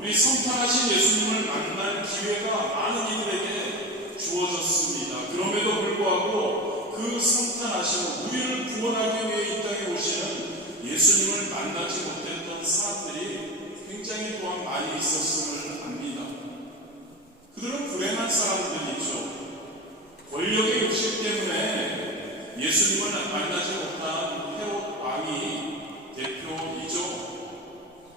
우리 성탄하신 예수님을 만날 기회가 많은 이들에게 주어졌습니다. 그럼에도 불구하고 그 성탄하시고 우리를 구원하기 위해 이 땅에 오시는 예수님을 만나지 못했던 사람들이 굉장히 또한 많이 있었음을 압니다. 그들은 불행한 사람들이죠. 권력의 욕심 때문에 예수님을 만나지 못한 헤롯 왕이 대표이죠.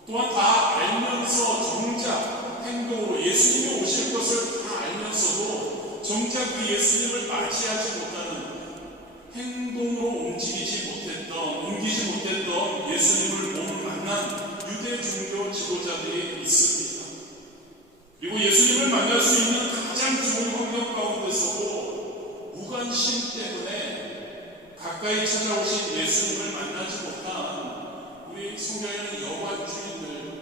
또한 다 알면서 정작 행동으로 예수님이 오실 것을 다 알면서도 정작 그 예수님을 맞이하지 못하는 행동으로 옮기지 못했던 예수님을 몸을 만난 유대 종교 지도자들이 있습니다. 그리고 예수님을 만날 수 있는 가장 좋은 환경 가운데서도 무관심 때문에 가까이 찾아오신 예수님을 만나지 못한 우리 성경에는 여관주인들,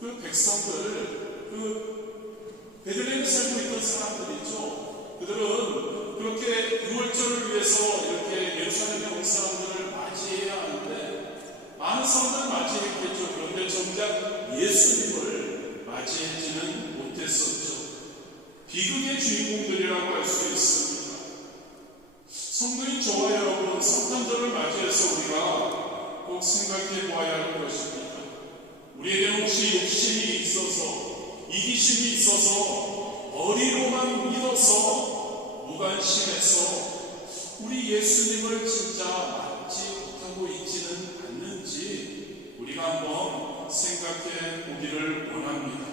그 백성들, 그 베들레헴에 살고 있던 사람들이죠. 그들은 그렇게 6월절을 위해서 이렇게 예루살렘에 온 사람들을 맞이해야 하는데 많은 사람들을 맞이했겠죠. 그런데 정작 예수님을 맞이하지는 못했었죠. 비극의 주인공들이라고 할 수 있습니다. 성도인 저와 여러분, 성탄절을 맞이해서 우리가 꼭 생각해 보아야 할 것입니다. 우리에게는 혹시 욕심이 있어서, 이기심이 있어서, 머리로만 믿어서, 무관심해서 우리 예수님을 진짜 맞지 못하고 있지는 않는지 우리가 한번 생각해 보기를 원합니다.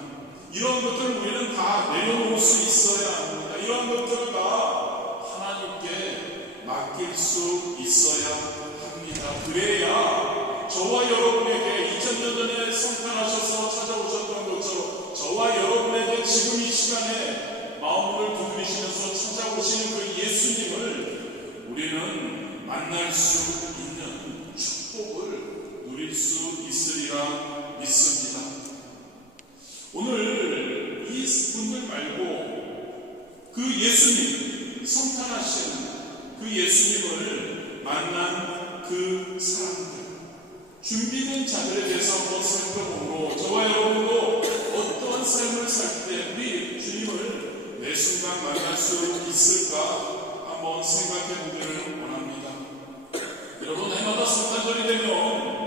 이런 것들을 우리는 다 내려놓을 수 있어야 합니다. 이런 것들을 다 하나님께 맡길 수 있어야 합니다. 그래야 저와 여러분에게 2000년 전에 성탄하셔서 찾아오셨던 것처럼 저와 여러분에게 지금 이 시간에 마음을 두드리시면서 찾아오시는 그 예수님을 우리는 만날 수 있는 축복을 누릴 수 있으리라 믿습니다. 오늘 이 분들 말고 그 예수님, 성탄하신 그 예수님을 만난 그 사람들, 준비된 자들에 대해서 한번 살펴보고 저와 여러분도 어떠한 삶을 살 때 우리 주님을 매 순간 만날 수 있을까 한번 생각해 보기를 원합니다. 여러분, 해마다 성탄절이 되면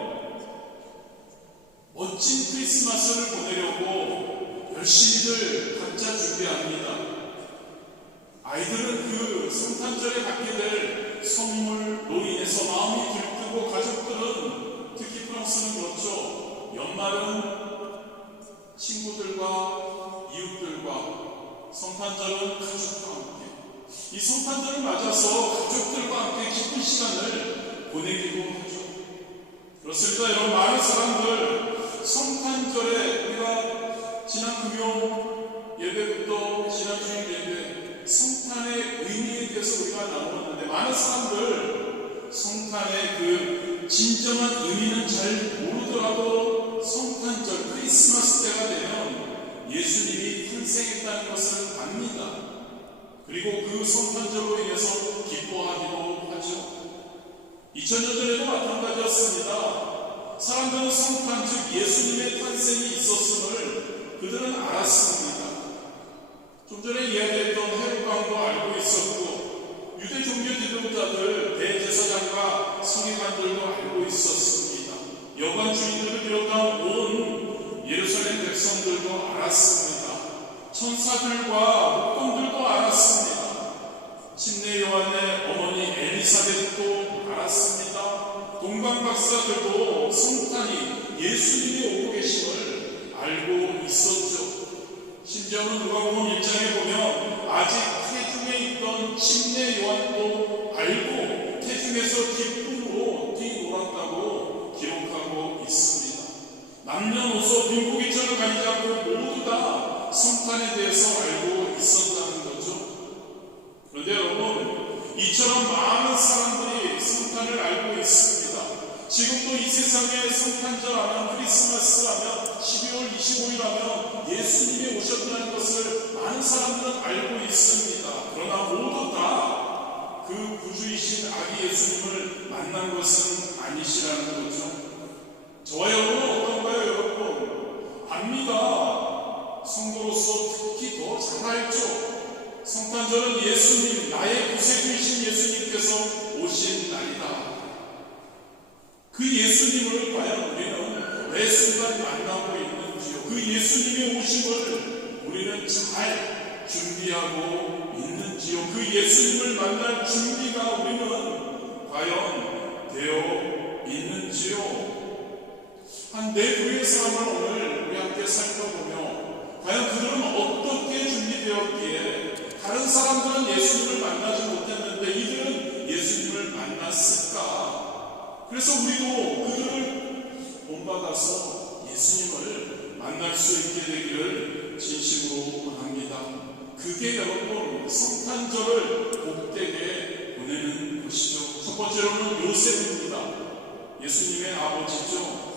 멋진 크리스마스를 보내려고 열심히들 각자 준비합니다. 아이들은 그 성탄절에 갖게 될 선물로 인해서 마음이 들뜨고 가족들은 특히 프랑스는 그렇죠. 연말은 친구들과 이웃들과 성탄절은 가족과 함께 이 성탄절을 맞아서 가족들과 함께 기쁜 시간을 보내기도 하죠. 그렇습니다. 여러분, 많은 사람들 성탄절에 우리가 지난 금요 예배부터 지난 주일 예배 성탄의 의미에 대해서 우리가 나누었는데 많은 사람들 성탄의 그 진정한 의미는 잘 모르더라도 성탄절 크리스마스 때가 되면 예수님이 탄생했다는 것을 압니다. 그리고 그 성탄절로 인해서 기뻐하기도 하죠. 2000년 전에도 마찬가지였습니다. 사람들은 성탄, 즉 예수님의 탄생이 있었음을 그들은 알았습니다. 좀 전에 이야기했던 헤롯왕도 알고 있었고 유대 종교 지도자들, 대제사장과 서기관들도 알고 있었습니다. 여관 주인들을 비롯한 온 예루살렘 백성들도 알았습니다. 천사들과 목동들도 알았습니다. 침례 요한의 어머니 엘리사벳도 알았습니다. 동방 박사들도 성탄이 예수님이 오고 계심을 알고 있었죠. 심지어는 누가복음 1장에 보면 아직 태중에 있던 침례 요한도 알고 태중에서 기쁨으로 뛰놀았다고 기록하고 있습니다. 남녀노소 빈부귀천을 가리지 않고 모두 다 성탄에 대해서 알고 있었다는 거죠. 그런데 여러분, 이처럼 많은 사람들이 성탄을 알고 있습니다. 지금도 이 세상에 성탄절 하면, 크리스마스 하면, 12월 25일 하면 예수님이 오셨다는 것을 많은 사람들은 알고 있습니다. 그러나 모두 다 그 구주이신 아기 예수님을 만난 것은 아니시라는 거죠. 저와 여러분은 어떤가요, 여러분? 압니다. 성도로서 특히 더 잘 알죠. 성탄절은 예수님, 나의 구세주이신 예수님께서 오신 날이다. 그 예수님을 과연 우리는 매 순간 만나고 있는지요? 그 예수님의 오심을 우리는 잘 준비하고 있는지요? 그 예수님을 만날 준비가 우리는 과연 되어 있는지요? 한 네 부류의 사람을 오늘 우리 함께 살펴보며 과연 그들은 어떻게 준비되었기에 다른 사람들은 예수님을 만나지 못했는데 이들은 예수님을 만났을까? 그래서 우리도 그들을 본받아서 예수님을 만날 수 있게 되기를 진심으로 바랍니다. 그게 여러분 성탄절을 복되게 보내는 것이죠. 첫 번째로는 요셉입니다. 예수님의 아버지죠.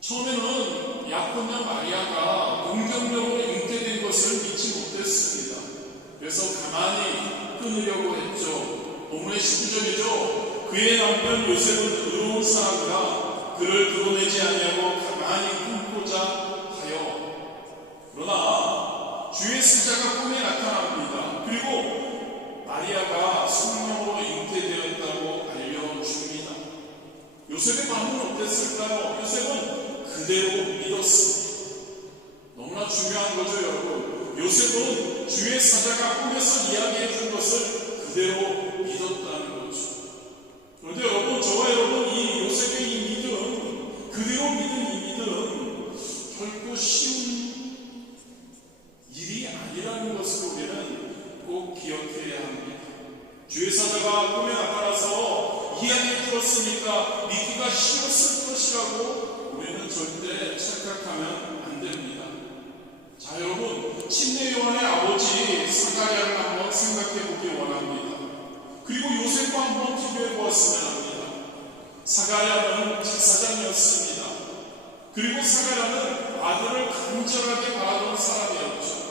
처음에는 약혼녀 마리아가 공경녀로 잉태된 것을 믿지 못했습니다. 그래서 가만히 끊으려고 했죠. 본문의 19절이죠. 그의 남편 요셉은 의로운 사람이라 그를 드러내지 아니하고 가만히 끊고자 하여. 그러나 주의 사자가 꿈에 나타납니다. 그리고 마리아가 성령으로 잉태되었다고 알려줍니다. 요셉의 반응은 어땠을까요? 요셉은 그대로 믿었습니다. 너무나 중요한 거죠, 여러분. 요셉은 주의 사자가 꿈에서 이야기해 준 것을 그대로 믿었다는 거죠. 그런데 여러분, 저와 여러분, 이 요셉의 이 믿음, 그대로 믿은 이 믿음, 결코 쉬운 일이 아니라는 것을 우리는 꼭 기억해야 합니다. 주의 사자가 꿈에 나타나서 이야기해 주었으니까 믿기가 쉬웠을 것이라고 우리는 절대 착각하면 안 됩니다. 자, 여러분, 침례 요한의 아버지 사가랴를 한번 생각해 보기 원합니다. 그리고 요셉과 한번 비교해 보았으면 합니다. 사가랴는 제사장이었습니다. 그리고 사가랴는 아들을 간절하게 바라던 사람이었죠.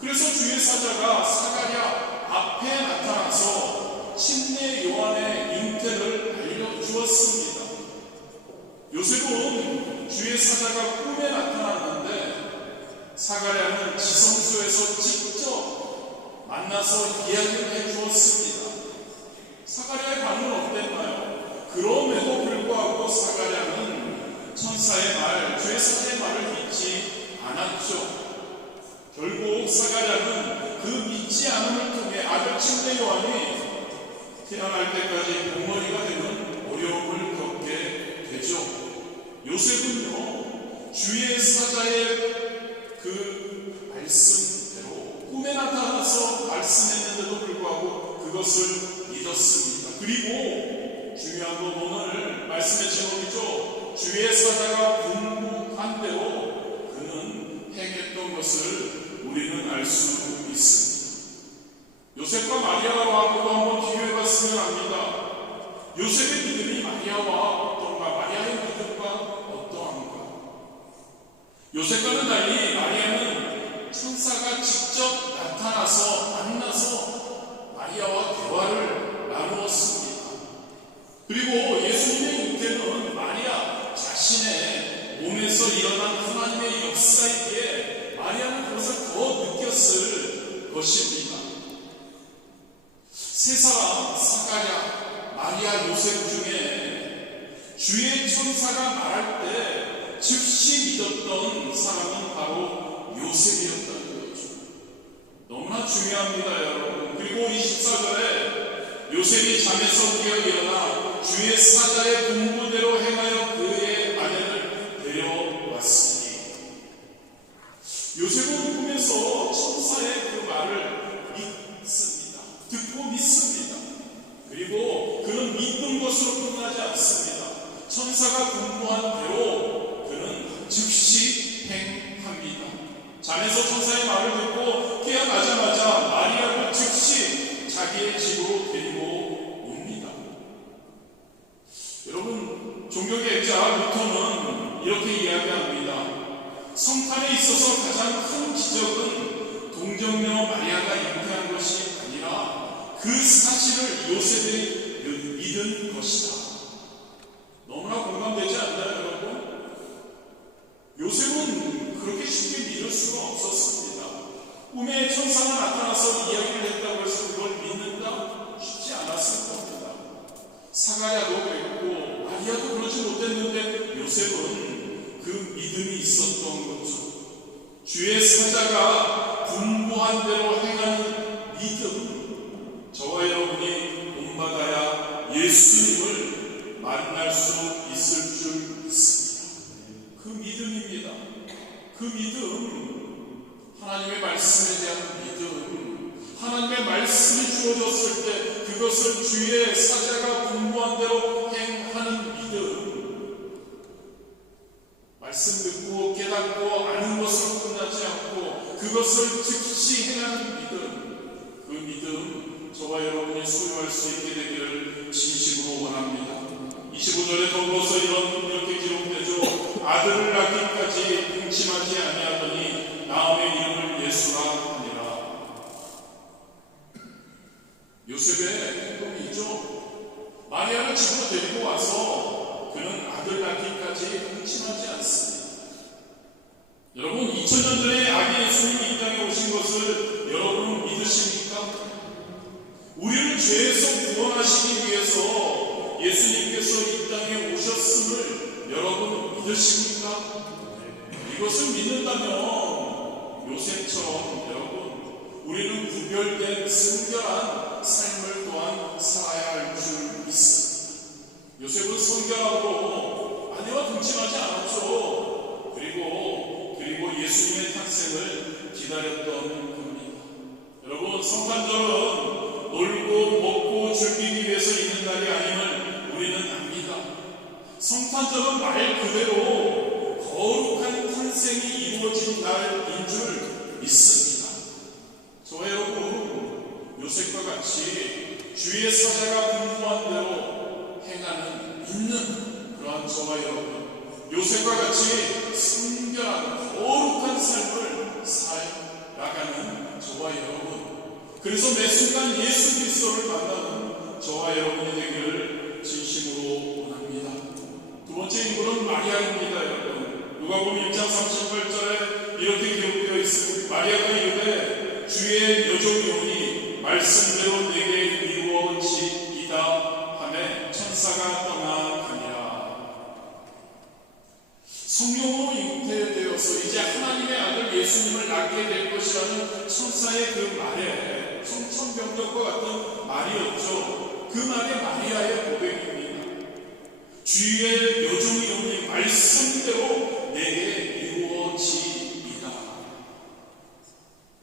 그래서 주의 사자가 사가랴 앞에 나타나서 침례 요한의 잉태를 알려주었습니다. 요셉은 주의 사자가 꿈에 나타났는데 사가랴는 지성소에서 직접 만나서 이야기를 해주었습니다. 사가랴의 반응은 어땠나요? 그럼에도 불구하고 사가랴는 천사의 말, 주의 사자의 말을 믿지 않았죠. 결국 사가랴는 그 믿지 않음을 통해 아들 침례 요한이 태어날 때까지 봉어리가 되는 어려움을 겪게 되죠. 요셉은요, 주의 사자의 그 말씀대로 꿈에 나타나서 말씀했는데도 불구하고 그것을 믿었습니다. 그리고 중요한 건 오늘 말씀의 제목이죠. 주의 사자가 분부한 대로 그는 행했던 것을 우리는 알 수 있습니다. 요셉과 마리아와 한번 비교해봤으면 합니다. 요셉의 믿음이 마리아와 어떤가? 마리아의 믿음과 어떠한가? 요셉과는 달리 마리아는 천사가 직접 나타나서 만나서 마리아와 대화를 나누었습니다. 그리고 예수님의 잉태는 마리아 자신의 몸에서 일어난 하나님의 역사이기에 마리아는 그것을 더 느꼈을 것입니다. 세 사람, 사가랴, 마리아, 요셉 중에 주의 천사가 말할 때 즉시 믿었던 사람은 바로 요셉이었다는 거죠. 너무나 중요합니다, 여러분. 그리고 24절에 요셉이 잠에서 깨어 일어나 주의 사자의 분부대로 행하여 그의 아내를 데려왔으니. 요셉은 꿈에서 천사의 그 말을 믿습니다. 듣고 믿습니다. 그리고 그는 믿는 것으로 끝나지 않습니다. 천사가 분부한 대로 그는 즉시 행합니다. 잠에서 천사의 말을 듣고 깨어나자마자 마리아를 즉시 자기의 집으로 데리고 옵니다. 여러분, 종교계 선지자가 나타나서 이야기를 했다고 해서 그걸 믿는다? 쉽지 않았을 겁니다. 사가랴도 그랬고 마리아도 그러지 못했는데 요셉은 그 믿음이 있었던 거죠. 주의 사자가 분부한 대로 행하는 믿음, 저와 여러분이 본받아야 예수님을 만날 수 있을 줄 믿습니다. 그 믿음입니다. 그 믿음, 하나님의 말씀에 대한 믿음, 하나님의 말씀이 주어졌을 때 그것을 주의 사자가 분부한 대로 행하는 믿음, 말씀 듣고 깨닫고 아는 것으로 끝나지 않고 그것을 즉시 행하는 믿음, 그 믿음 저와 여러분이 소유할 수 있게 되기를 진심으로 원합니다. 25절에 더불어서 이렇게 기록되죠. 아들을 낳기까지 근심하지 아니하더니 나음의 이름을 예수라 하니라. 요셉의 행동이죠. 마리아를 집으로 데리고 와서 그는 아들 낳기까지 근심하지 않습니다. 여러분, 2000년 전에 아기 예수님이 이 땅에 오신 것을 여러분은 믿으십니까? 우리를 죄에서 구원하시기 위해서 예수님께서 이 땅에 오셨음을 여러분 믿으십니까? 이것을 믿는다면 요셉처럼 여러분 우리는 구별된 순결한 삶을 또한 살아야 할 줄 믿습니다. 요셉은 순결하고 아내와 동침하지 않았죠. 그리고 예수님의 탄생을 기다렸던 겁니다. 여러분, 성탄절은 놀고 먹고 즐기기 위해서 있는 날이 아님을 우리는 압니다. 성탄절은 말 그대로 거룩한 탄생이 이루어진 날인 줄 믿습니다. 저와 여러분, 요셉과 같이 주의 사자가 분부한 대로 행하는 믿는 그러한 저와 여러분, 요셉과 같이 순결한 거룩한 삶을 살아가는 저와 여러분, 그래서 매 순간 예수 그리스도를 만나는 저와 여러분이 되기를 진심으로 원합니다. 두 번째 인물은 마리아입니다. 여러분, 누가복음 1장 38절에 이렇게 기록되어 있습니다. 마리아가 이르되 주의 여종이오니 말씀대로 내게 이루어지이다 하매 천사가 떠나가니라. 성령으로 잉태되어서 이제 하나님의 아들 예수님을 낳게 될 것이라는 천사의 그 말에 청천벽력과 같은 말이었죠. 그 말이 마리아의 고백입니다. 주의 여종이오니 말씀대로 내게 이루어지이다.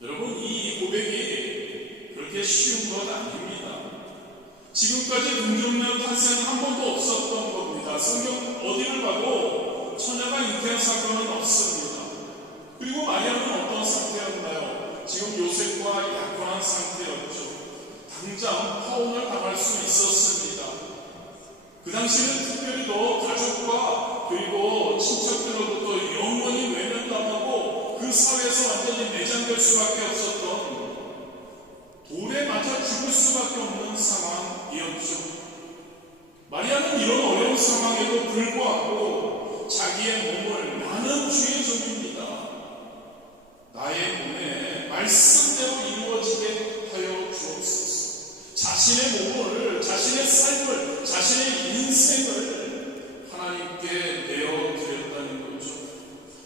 여러분, 이 고백이 그렇게 쉬운 건 아닙니다. 지금까지 긍정령 탄생은 한 번도 없었던 겁니다. 성경 어디를 봐도 처녀가 잉태한 사건은 없습니다. 그리고 마리아는 어떤 상태였나요? 지금 요셉과 약혼한 상태였죠. 당장 파혼을 당할 수 있었습니다. 그 당시는 특별히 더 가족과 그리고 친척들로부터 영원히 외면당하고 그 사회에서 완전히 매장될 수밖에 없었던, 돌에 맞아 죽을 수밖에 없는 상황이었죠. 마리아는 이런 어려운 상황에도 불구하고 자기의 몸을 나는 주의 종입니다. 나의 몸에 말씀대로 이루어지게 하여 주옵소서. 자신의 몸을, 자신의 삶을, 자신의 인생을 하나님께 내어드렸다는 거죠.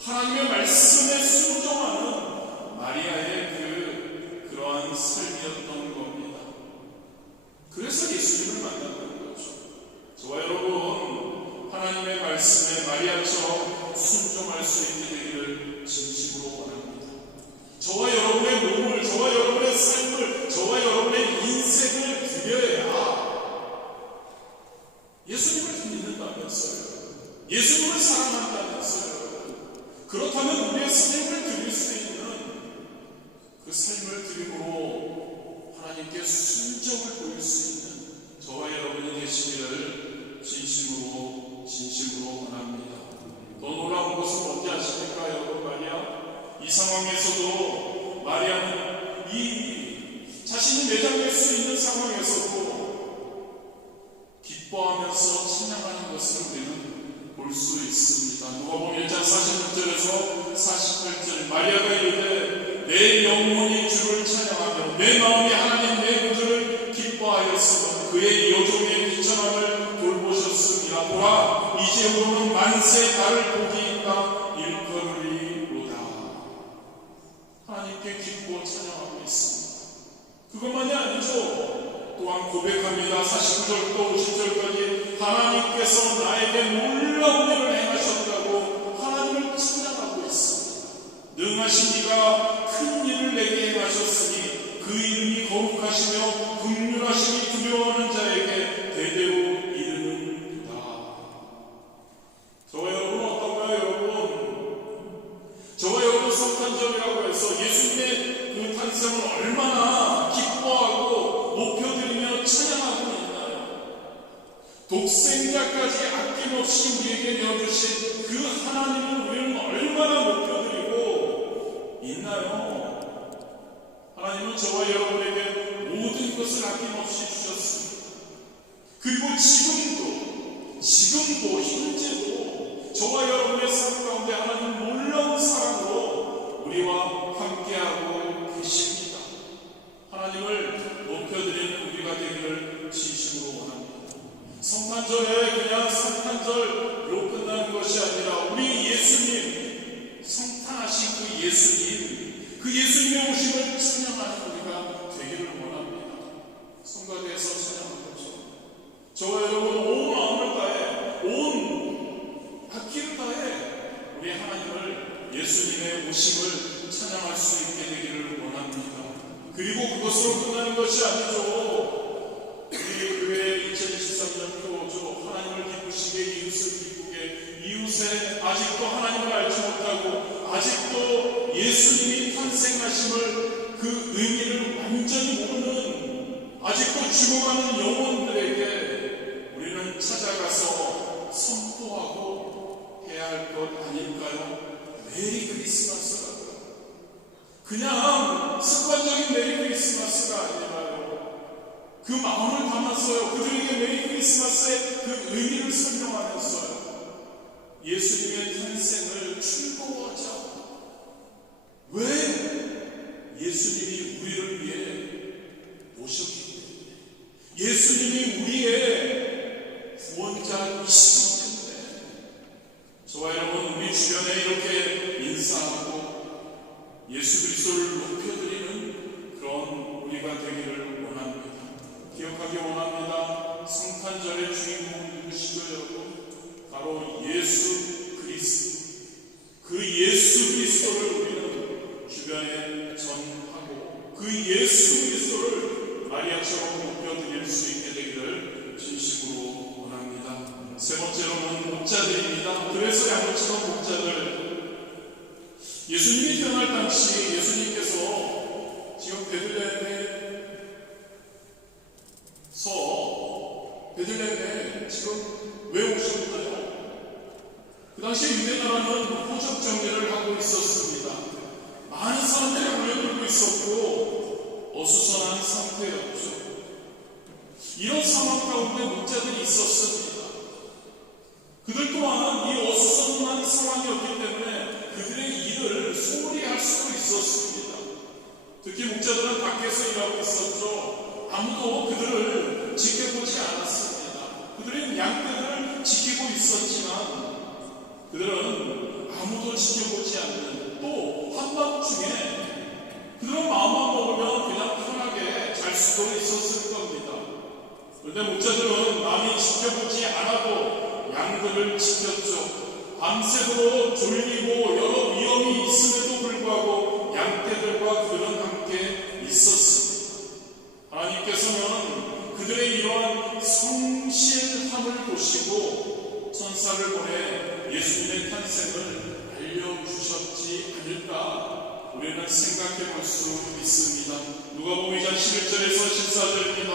하나님의 말씀에 순종하는 마리아의 그러한 삶이었던 겁니다. 그래서 예수님을 만났던 거죠. 저와 여러분, 하나님의 말씀에 마리아처럼 순종할 수 있게 되기를 진심으로 원합니다. 저와 여러분의 몸을, 저와 여러분의 삶을, 저와 여러분의 인생을 드려야 예수님을 믿는다면서요. 예수님을 사랑한다면서요. 그렇다면 우리의 삶을 드릴 수 있는 그 삶을 드림으로 하나님께 순종을 보일 수 있는 저와 여러분이 되시기를 진심으로 원합니다. 더 놀라운 것은 뭔지 아십니까, 여러분? 마리아, 이 상황에서도 마리아는 이 자신이 매장될 수 있는 상황에서도 기뻐하면서 찬양하는 것을 우리는 볼 수 있습니다. 누가복음 1장 46절에서 48절, 마리아가 이르되 내 영혼이 주를 내 마음이 하나님 내 구주를 기뻐하였으면 그의 여종의 비천함을 돌보셨으니라. 보라, 이제부로는 만세 나를 복이 있다 일컬으리로다. 하나님께 기뻐 찬양하고 있습니다. 그것만이 아니죠. 또한 고백합니다. 49절부터 50절까지 하나님께서 나에게 놀라운 일을 행하셨다고 하나님을 찬양하고 있습니다. 능하신 이가 큰 일을 내게 행하셨으니 그 이름이 거룩하시며 긍휼하심이 두려워하는 자에게 대대로 이르는도다. 저와 여러분 어떤가요? 저와 여러분 성탄절이라고 해서 예수님의 그 탄생을 얼마나 기뻐하고 높여드리며 찬양하고 있나요? 독생자까지 아낌없이 우리에게 내어주신 그 하나님을 우리는 얼마나 높여드리고 있나요? 하나님은 저와 여러분에게 모든 것을 아낌없이 주셨습니다. 그리고 지금도 현재도 저와 여러분의 삶 가운데 하나님 놀라운 사랑으로 우리와 함께하고 계십니다. 하나님을 높여드리는 우리가 되기를 진심으로 원합니다. 성탄절에 그냥 성탄절로 끝나는 것이 아니라 우리 예수님, 성탄하신 그 예수님의 오심을 찬양하는 우리가 되기를 원합니다. 성가대에서 찬양하는 거죠. 저와 여러분 온 마음을 다해, 온 바퀴를 다해 우리 하나님을 예수님의 오심을 찬양할 수 있게 되기를 원합니다. 그리고 그것으로 끝나는 것이 아니죠. 우리 교회 2023년 표죠. 하나님을 기쁘시게, 이웃을 기쁘게, 이웃에 아직도 하나님을 알지 못하고 아직도 예수님이 탄생하심을 그 의미를 완전히 모르는 아직도 죽어가는 영혼들에게 우리는 찾아가서 선포하고 해야 할 것 아닐까요? 메리 크리스마스라고. 그냥 습관적인 메리 크리스마스가 아니라요. 그 마음을 담았어요. 그들에게 메리 크리스마스의 그 의미를 설명하면서요. 예수님의 탄생을 즐거워하자. 왜? 예수님이 우리를 위해 오셨기 때문에. 예수님이 우리의 구원자이시기 때문에. 저와 여러분, 우리 주변에 이렇게 인사하고 예수 그리스도를 높여드리는 그런 우리가 되기를 원합니다. 기억하기 원합니다. 성탄절의 주인공은 누구시죠, 여러분? 바로 예수 그리스도. 그 예수 그리스도를 우리는 주변에 전하고 그 예수 그리스도를 마리아처럼 높여드릴 수 있게 되기를 진심으로 원합니다. 세 번째로는 목자들입니다. 그래서 양처럼 목자들. 예수님이 태어날 당시 예수님께서 지금 베들레헴에 지금 왜 오셨나요? 그 당시에 유대 나라는 호적 정리를 하고 있었습니다. 많은 사람들이 몰려들고 있었고 어수선한 상태였죠. 이런 상황 가운데 목자들이 있었습니다. 그들 또한 이 어수선한 상황이었기 때문에 그들의 일을 소홀히 할 수도 있었습니다. 특히 목자들은 밖에서 일하고 있었죠. 아무도 그들을 지켜보지 않았습니다. 그들은 양떼들을 지키고 있었지만 그들은 아무도 지켜보지 않는, 또 한밤중에 그들은 마음만 먹으면 그냥 편하게 잘 수도 있었을 겁니다. 그런데 목자들은 남이 지켜보지 않아도 양들을 지켰죠. 밤새도록 졸리고 여러 위험이 있음에도 불구하고 양떼들과 그들은 함께 있었습니다. 하나님께서는 그들의 이러한 성실함을 보시고 천사를 보내 예수님의 탄생을 알려주셨지 않을까 우리는 생각해 볼 수 있습니다. 누가복음 2장 11절에서 14절입니다.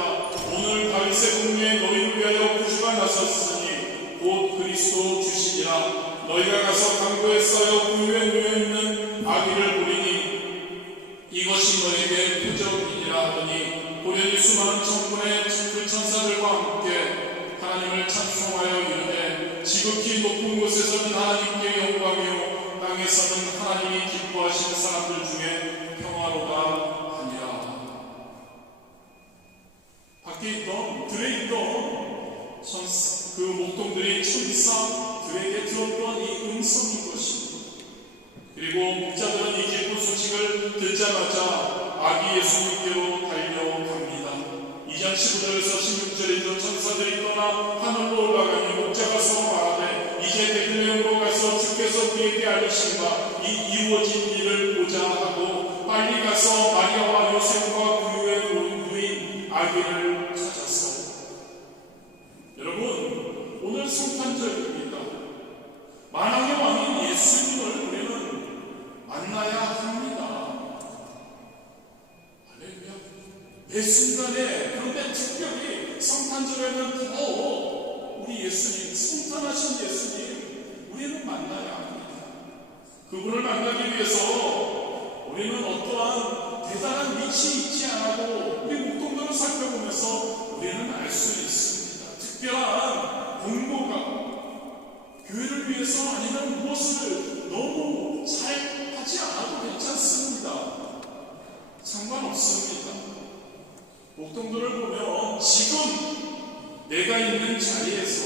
오늘 다윗의 국리에 너희를 위하여 구주가 나섰으니 곧 그리스도 주시니라. 너희가 가서 강도에 쌓여 구유에 누워있는 아기를 보리니 이것이 너희에게 표적이니라 하더니 호련히 수많은 천군의 그 천사들과 함께 하나님을 찬송하여 이르되 지극히 높은 곳에서는 하나님께 영광이요 땅에서는 하나님이 기뻐하시는 사람들 중에 평화로다 하니라. 그 목동들이 천사들에게 들었던 이 음성인 것입니다. 그리고 목자들은 이 기쁜 소식을 듣자마자 아기 예수님께로 달려갑니다. 2장 15절에서 16절에 천사들이 떠나 하늘로 올라가니 목자가 서로 말하되 이제 베들레헴으로 가서 주께서 우리에게 알리신 바 이 이루어진 일을 보자 하고 빨리 가서 마리아와 요셉과 그의 부인 아기를 찾았어. 여러분, 오늘 성탄절입니다. 만왕의 왕인 예수님을 우리는 만나야 합니다. 할렐루야. 매 순간에, 그런데 특별히 성탄절에는 더 우리 예수님, 성탄하신 예수님 우리는 만나야 합니다. 그분을 만나기 위해서 우리는 어떠한 대단한 밑이 있지 않아도 우리 목동들을 살펴보면서 우리는 알 수 있습니다. 특별한 공부가 교회를 위해서 아니면 무엇을 너무 잘 하지 않아도 괜찮습니다. 상관없습니다. 목동들을 보면 지금 내가 있는 자리에서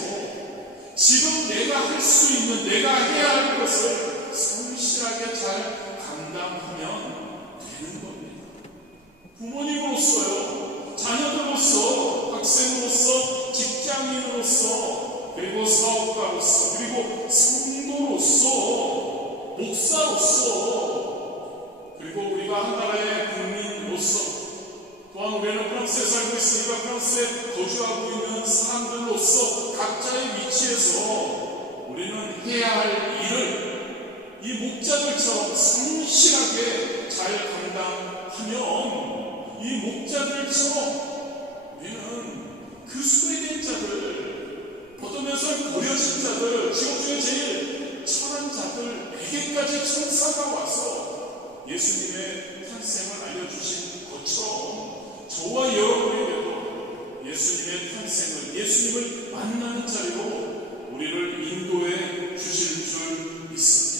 지금 내가 할 수 있는, 내가 해야 할 것을 성실하게 잘 감당하면 되는 겁니다. 부모님으로서요, 자녀들로서, 학생으로서, 직장인으로서, 그리고 사업가로서, 그리고 성도로서, 목사로서, 그리고 우리가 한 나라의 국민으로서, 또한 우리는 프랑스에 살고 있으니까 프랑스에 거주하고 있는 사람들로서 각자의 위치에서 우리는 해야 할 일을 이 목자들처럼 성실하게 잘 감당하면 이 목자들처럼 우리는 그 소외된 자들, 어떤 면에서 버려진 자들, 지옥 중에 제일 천한 자들에게까지 천사가 와서 예수님의 탄생을 알려주신 것처럼 저와 여러분에게도 예수님의 탄생을, 예수님을 만나는 자리로 우리를 인도해 주실 줄 믿습니다.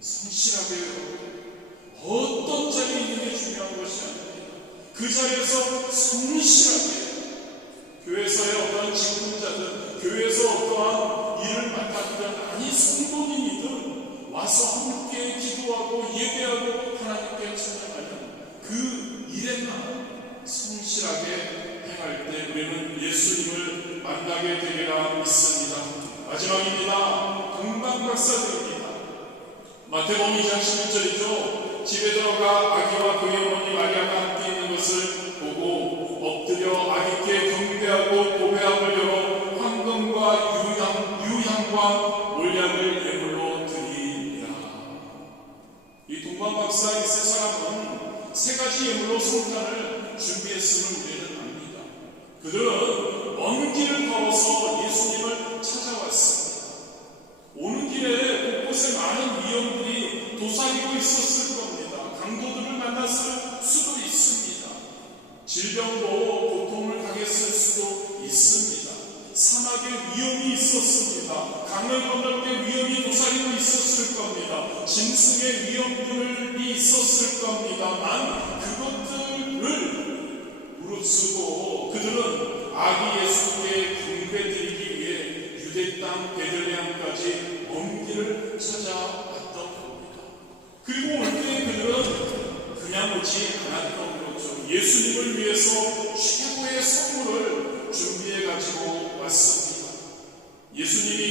성실하게 어떤 자리에 있는 게 중요한 것이 아닙니다. 그 자리에서 성실하게 교회에서의 어떠한 직분자든 교회에서 어떠한 일을 맡았든 아니 성도님이든 와서 함께 기도하고 예배하고 하나님께 찬양하는 그 일에만 성실하게 행할 때 우리는 예수님을 만나게 되리라 믿습니다. 마지막입니다. 동방박사들입니다. 마태복음 2장 11절이죠. 집에 들어가 아기와 그의 어머니 마리아가 함께 있는 것을 보고 엎드려 아기께 경배하고 고백함을 열어 황금과 유향과 몰약을 예물로 드리니라. 이 동방박사 이세 사람은 세 가지 예물로 성탄을 준비했음을 우리는 압니다. 그들은 먼 길을 걸어서 예수님을 찾아왔습니다. 오는 길에 곳곳에 많은 위험들이 도사리고 있었을 겁니다. 강도들을 만났을 수도 있습니다. 질병도 고통을 당했을 수도 있습니다. 사막에 위험이 있었습니다. 강을 건널 때 위험이 도사리고 있었을 겁니다. 짐승의 위험들이 있었을 겁니다만 그것들을 무릅쓰고 그들은 아기 예수께 경배드리기 위해 유대 땅 베들레헴까지 먼 길을 찾아왔던 겁니다. 그리고 올 때 그들은 그냥 오지 않았던 거죠. 예수님을 위해서 최고의 선물을 준비해 가지고 왔습니다. 예수님이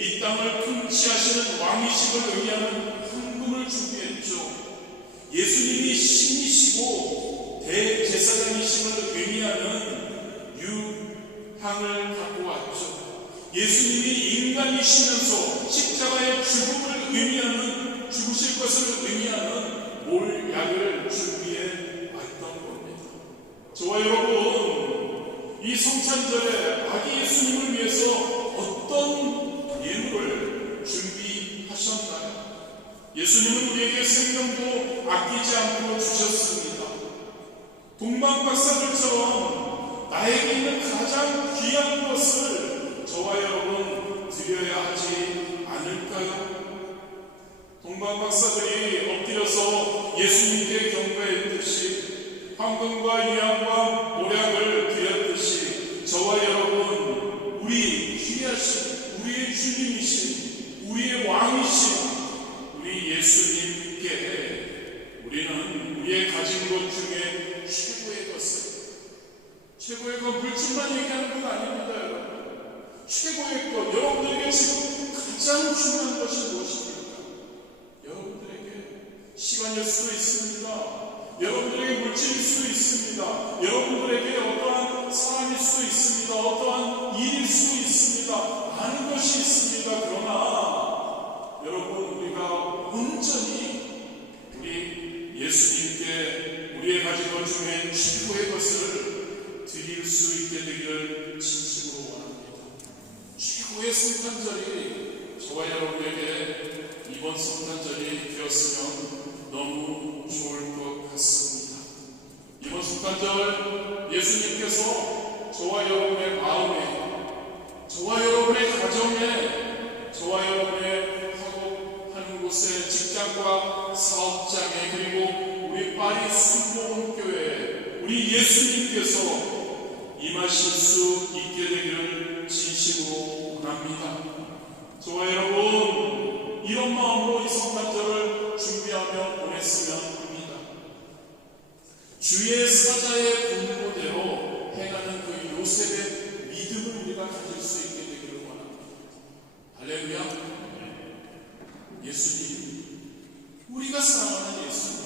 이 땅을 통치하시는 왕이심을 의미하는 황금을 준비했죠. 예수님이 신이시고 대제사장이심을 의미하는 유향을 갖고 왔죠. 예수님이 인간이시면서 십자가의 죽음을 의미하는, 죽으실 것을 의미하는 몰약을 준비해 왔던 겁니다. 저와 여러분, 이 성찬절에 아기 예수님을 위해서 어떤 예물을 준비하셨나요? 예수님은 우리에게 생명도 아끼지 않고 주셨습니다. 동방박사들처럼 나에게 있는 가장 귀한 것을 저와 여러분 드려야 하지 않을까요? 동방박사들이 엎드려서 예수님께 경배했듯이 황금과 유향과 몰약을 드렸듯이 저와 여러분 우리 왕이신 우리 예수님께 우리는 우리의 가진 것 중에 최고의 것을, 최고의 것 물질만 얘기하는 건 아닙니다, 여러분. 최고의 것, 여러분들에게 지금 가장 중요한 것이 무엇입니까? 여러분들에게 시간일 수도 있습니다. 여러분들에게 물질일 수도 있습니다. 여러분들에게 어떠한 사람일 수도 있습니다. 어떠한 일일 수도 있습니다. 많은 것이 있습니다. 그러나 여러분, 우리가 온전히 우리 예수님께 우리의 가진 것 중에 최고의 것을 드릴 수 있게 되기를 진심으로 원합니다. 최고의 성탄절이 저와 여러분에게 이번 성탄절이 되었으면 너무 좋을 것 같습니다. 이번 성탄절 예수님께서 저와 여러분의 마음에, 저와 여러분의 가정에, 저와 여러분의 학업하는 곳에, 직장과 사업장에, 그리고 우리 파리 순복음교회에 우리 예수님께서 임하실 수 있게 되기를 진심으로 원합니다. 저와 여러분, 이런 마음으로 이 성탄절을 준비하며 보냈으면 합니다. 주의 사자의 분고대로 행하는 그 요셉의 믿음을 우리가 가질 수 있게 되기를 원합니다. 할렐루야. 예수님, 우리가 사랑하는 예수님,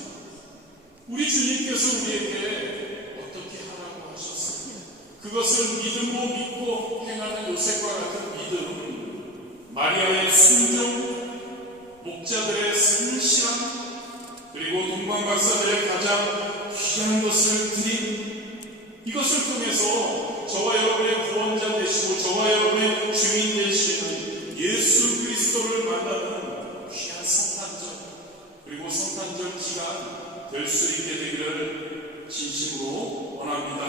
우리 주님께서 우리에게 어떻게 하라고 하셨습니까? 그것을 믿음으로 믿고 행하는 요셉과 같은 믿음, 마리아의 순종, 목자들의 성실함, 그리고 동방박사들의 가장 귀한 것을 드림, 이것을 통해서 저와 여러분의 구원자 되시고 저와 여러분의 주인 되시는 예수 그리스도를 만나는 귀한 성탄절, 그리고 성탄절 기간 될 수 있게 되기를 진심으로 원합니다.